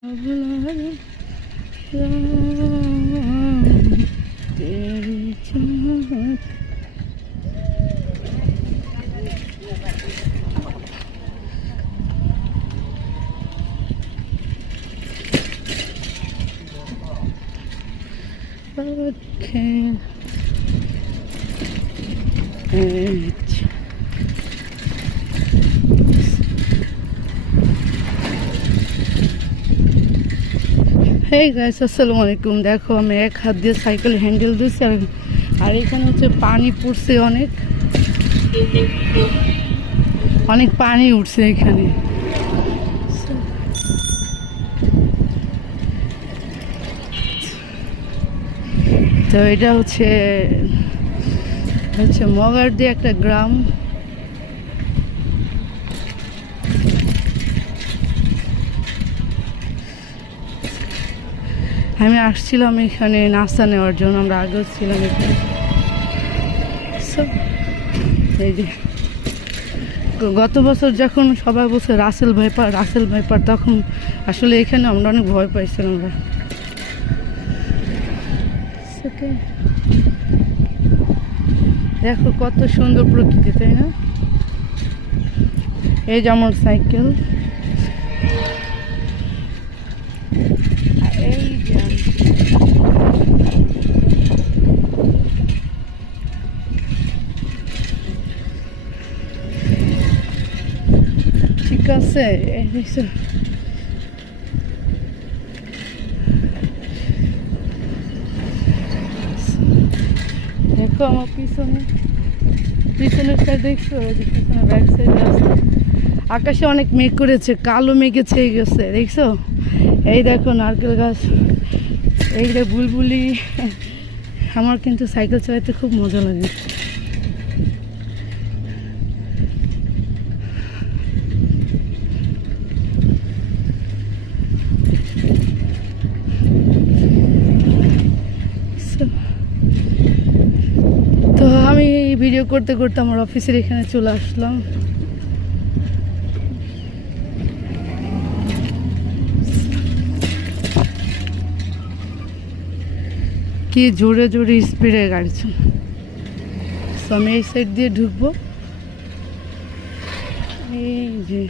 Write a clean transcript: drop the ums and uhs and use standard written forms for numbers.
Okay. Hey guys, আসসালামু আলাইকুম। দেখো আমি এক হাত দিয়ে সাইকেল হ্যান্ডেল দিচ্ছি আর এখানে হচ্ছে পানি পড়ছে, অনেক পানি উঠছে এখানে। তো এটা হচ্ছে মগারদি একটা গ্রাম। আমি আসছিলাম এখানে নাস্তা নেওয়ার জন্য, আমরা আগেও ছিলাম এখানে। এই যে গত বছর যখন সবাই বলছে রাসেল ভাইপার, তখন আসলে এখানে আমরা অনেক ভয় পাইছিলাম। দেখো কত সুন্দর প্রকৃতি, তাই না? এই যে আমার সাইকেল, এই যে ঠিক আছে। দেখো আমার পিছনের সাইড দেখছো, পিছনে ব্যাক সাইড আছে। আকাশে অনেক মেঘ করেছে, কালো মেঘে ছেয়ে গেছে, দেখছো? এই দেখো নারকেল গাছ, এই যে বুলবুলি। আমার কিন্তু সাইকেল চালাতে খুব মজা লাগে। তো আমি ভিডিও করতে করতে আমার অফিসের এখানে চলে আসলাম। কি জোরে জোরে স্পিডে গাড়ি চল। আমি এই সাইড দিয়ে ঢুকবো। এই যে